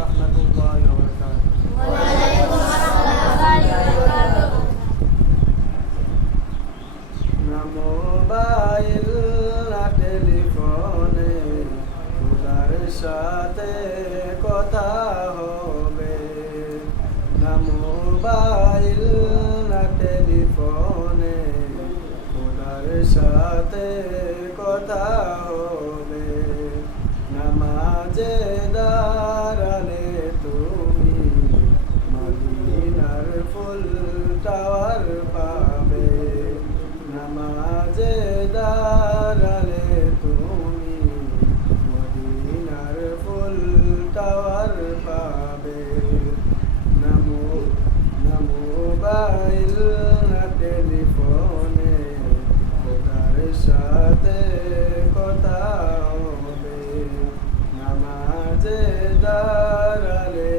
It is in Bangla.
রহমতুল্লাহি ওয়া বারাকাতুহু। না মোবাইল না টেলিফোনে খোদার সাথে কথা হবে, না মোবাইল না টেলিফোনে খোদার সাথে কথা হবে। নামাজে দাঁড়ালে তুমি মদিনার ফুল টাওয়ার পাবে, নামাজে দাঁড়ালে তুমি মদিনার ফুল টাওয়ার পাবে। না মোবাইল না টেলিফোনে খোদার সাথে কথা হবে, নামাজে দাঁড়ালে